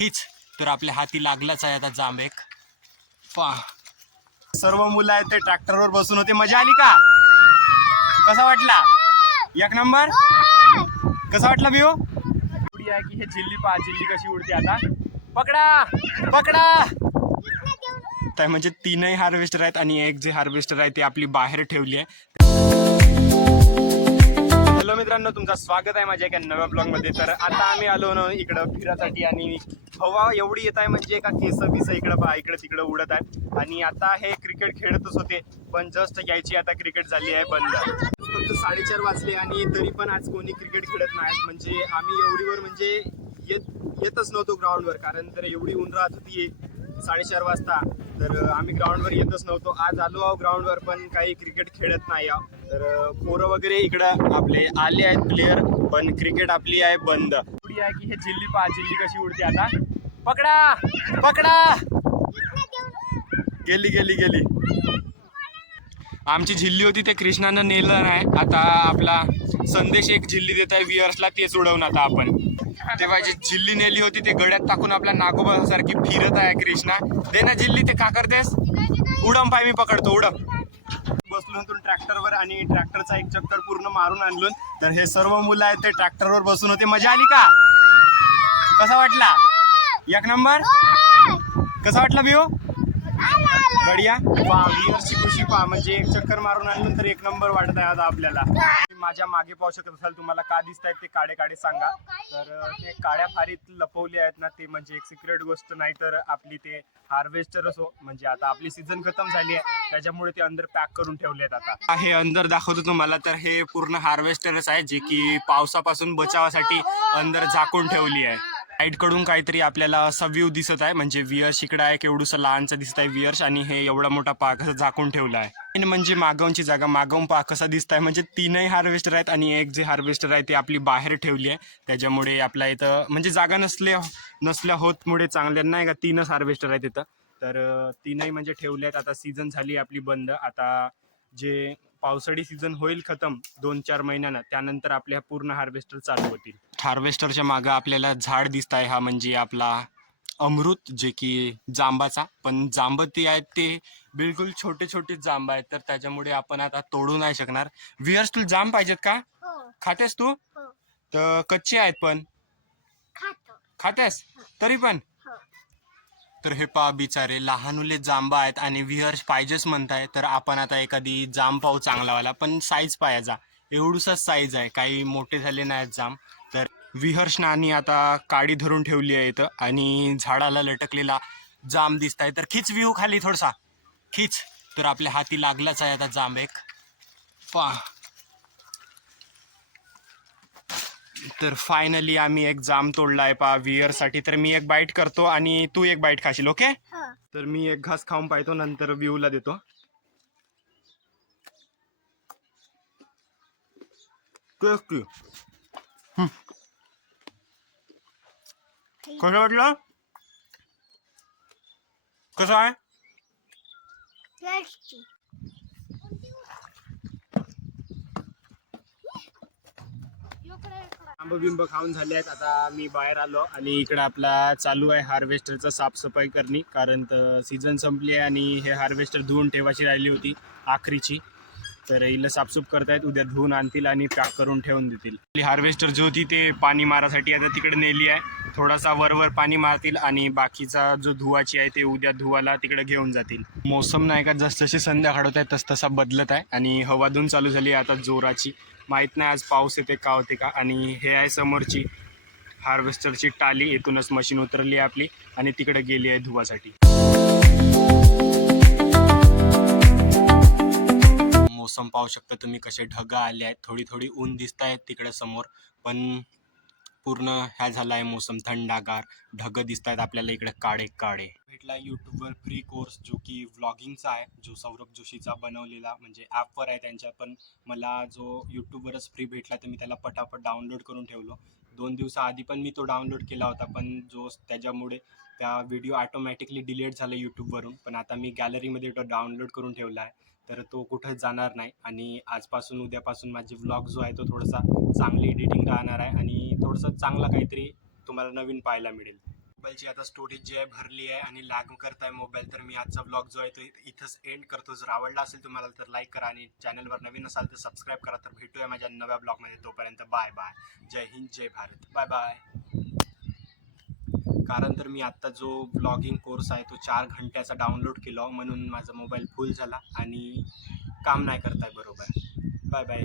हीच तर आपल्या हाती लागलाच आहे आता जांब एक. पहा सर्व मुलं आहेत ते ट्रॅक्टरवर बसून होते. मजा आली का? कसा वाटला? एक नंबर. कसा वाटला बिओ? उडी आहे की हे जिल्ली पहा, जिल्ली कशी उडते आता. पकडा पकडा. तर म्हणजे तीनही हार्वेस्टर आहेत आणि एक जे हार्वेस्टर आहे ते आपली बाहेर ठेवली आहे. हॅलो मित्रांनो, तुमचं स्वागत आहे माझ्या एका नव्या ब्लॉग मध्ये. तर आता आम्ही आलो ना इकडं फिरासाठी आणि हवा एवढी येत आहे म्हणजे का केस बिस इकडं पहा, इकडं तिकडं उडत आहे. आणि आता हे क्रिकेट खेळतच होते पण जस्ट यायची आता क्रिकेट झाली आहे बंद. फक्त 4:30 वाजले आणि तरी पण आज कोणी क्रिकेट खेळत नाही. म्हणजे आम्ही एवढीवर म्हणजे येतच नव्हतो ग्राउंडवर, कारण तर एवढी ऊन राहत होती 4:30 वाजता. तर आम्ही ग्राउंडवर येतच नव्हतो. आज आलो आहो ग्राउंडवर पण काही क्रिकेट खेळत नाही आहो. तर पोरं वगैरे इकडं आपले आले आहेत प्लेयर, पण क्रिकेट आपली आहे बंद. उडी आहे की हे जिल्ली पहा, जिल्ली कशी उडते आता. पकडा पकडा. गेली गेली गेली. आमची झिल्ली होती ते कृष्णानं नेलं नाही. आता आपला संदेश एक झिल्ली देत आहे वियर्सला, तेच उडवून आता आपण. तेव्हा जी झिल्ली नेली होती ते गड्यात टाकून आपल्या नागोबा सारखी फिरत आहे कृष्णा. दे ना झिल्ली, ते का करतेस? उडम पाय, मी पकडतो, उडम. बसलो होतो ट्रॅक्टरवर आणि ट्रॅक्टरचा एक चक्कर पूर्ण मारून आणलो. तर हे सर्व मुलं आहेत ते ट्रॅक्टरवर बसून होते. मजा आली का? कसा वाटला? एक नंबर. कसा वाटला बिओ? बढिया. वियर्सची खुशी पहा, म्हणजे एक चक्कर मारून आणलं तर एक नंबर वाटत आहे आता आपल्याला. माझ्या मागे पाहू शकत असाल, तुम्हाला का दिसत आहेत ते काळे काळे सांगा. तर ते काळ्या फारीत लपवले आहेत ना, ते म्हणजे एक सिक्रेट गोष्ट नाही. तर आपली ते हार्वेस्टरच हो, म्हणजे आता आपली सीझन खतम झाली आहे त्याच्यामुळे ते अंदर पॅक करून ठेवले आहेत. आता हे अंदर दाखवतो तुम्हाला. तर हे पूर्ण हार्वेस्टरच आहे जे की पावसापासून बचावासाठी अंदर झाकून ठेवली आहे. साईड कडून काहीतरी आपल्याला असा व्ह्यू दिसत आहे, म्हणजे वियर्स इकडे आहे, केवढूसा लहानसा दिसत आहे वियर्स, आणि हे एवढा मोठा पहा कसं झाकून ठेवला आहे. म्हणजे मागवची जागा, मागवून पहा कसा दिसत आहे. म्हणजे तीनही हार्वेस्टर आहेत आणि एक जे हार्वेस्टर आहे ते आपली बाहेर ठेवली आहे. त्याच्यामुळे आपल्या इथं म्हणजे जागा नसल्या होतमुळे चांगल्या नाही का, तीनच हार्वेस्टर आहेत इथं. तर तीनही म्हणजे ठेवले आहेत. आता सीझन झाली आपली बंद. आता जे पावसाळी सीझन होईल खतम 2-4 महिन्यानं, त्यानंतर आपल्या पूर्ण हार्वेस्टर चालू होतील. हार्वेस्टरच्या मागं आपल्याला झाड दिसत आहे, हा म्हणजे आपला अमृत, जे की जांबाचा. पण जांब ते आहेत ते बिलकुल छोटे छोटे जांब आहेत, तर त्याच्यामुळे आपण आता तोडू नाही शकणार. वियर्स, तुला जांब पाहिजेत का? खातेस तू? तर कच्चे आहेत पण खातेस तरी पण. तर हे पहा बिचारे लहानुले जांब आहेत आणि विहर्ष पाहिजेच म्हणताय. तर आपण आता एखादी जांब पाहू चांगलावाला, पण साईज पाहायचा. एवढूसाच साईज आहे, काही मोठे झाले नाहीत जांब. तर विहर्ष आणि आता काडी धरून ठेवली आहे इथं आणि झाडाला लटकलेला जांब दिसत आहे. तर खिच विहू खाली थोडसा, खिच. तर आपल्या हाती लागलाच आहे आता जांब एक. पहा, तर फायनली आम्ही एक जाम तोडला आहे पहा वियरसाठी. तर मी एक बाईट करतो आणि तू एक बाईट खाशील, ओके? तर मी एक घास खाऊन पाहतो, नंतर व्ह्यूला देतो. कसं वाटलं? कसं आहे? आंब खाऊन झाले आहेत. आता मी बाहेर आलो आणि इकडे आपला चालू आहे हार्वेस्टरचं साफसफाई करणे, कारण तर सीझन संपली आहे आणि हे हार्वेस्टर धुवून ठेवायची राहिली होती आखरीची. तर हिला साफसूफ करतायत, उद्या धुवून आणतील आणि पॅक करून ठेवून देतील. हार्वेस्टर जो होती ते पाणी मारासाठी आता तिकडे नेली आहे. थोडासा वरवर पाणी मारतील आणि बाकीचा जो धुवाची आहे ते उद्या धुवायला तिकडे घेऊन जातील. मोसम नाही का जसजशी संध्याकाळ होत आहे तसतसा बदलत आहे आणि हवा धुवून चालू झाली आहे आता जोराची. माहीत नाही आज पाऊस येते का होते का. आणि हे आहे समोरची हार्वेस्टरची टाली, इथूनच मशीन उतरली आहे आपली आणि तिकडे गेली आहे धुवासाठी. मोसम पाहू शकता तुम्ही, कसे ढग आले आहेत, थोडी थोडी ऊन दिसत आहेत तिकडे समोर, पण पूर्ण ह्या झाला आहे मोसम थंडागार. ढग दिसत आहेत आपल्याला इकडे काळे काळे. भेटला यूट्यूबवर फ्री कोर्स जो की व्लॉगिंगचा आहे, जो सौरभ जोशीचा बनवलेला, म्हणजे ॲपवर आहे त्यांच्या. पण मला जो यूट्यूबवरच फ्री भेटला तर मी त्याला पटापट डाउनलोड करून ठेवलो. 2 दिवसाआधी पण मी तो डाउनलोड केला होता, पण जो त्याच्यामुळे त्या व्हिडिओ ऑटोमॅटिकली डिलीट झाला यूट्यूबवरून. पण आता मी गॅलरीमध्ये तो डाउनलोड करून ठेवला आहे, तर तो कुठंच जाणार नाही. आणि आजपासून उद्यापासून माझे व्लॉग जो आहे तो थोडासा चांगली एडिटिंग राहणार आहे आणि थोडंसं चांगलं काहीतरी तुम्हाला नवीन पाहायला मिळेल. मोबाईलची आता स्टोरेज जी आहे भरली आहे आणि लॅग करताय मोबाईल. तर मी आजचा व्लॉग जो आहे तो इथंच एंड करतो. जर आवडला असेल तुम्हाला तर लाईक करा आणि चॅनलवर नवीन असाल तर सबस्क्राईब करा. तर भेटूया माझ्या नव्या ब्लॉगमध्ये. तोपर्यंत बाय बाय. जय हिंद, जय भारत. Bye bye. कारण तर मी आत्ता जो ब्लॉगिंग कोर्स आहे तो 4 घंट्याचा डाउनलोड केला म्हणून माझा मोबाईल फुल झाला आणि काम नाही करताय बरोबर. Bye bye.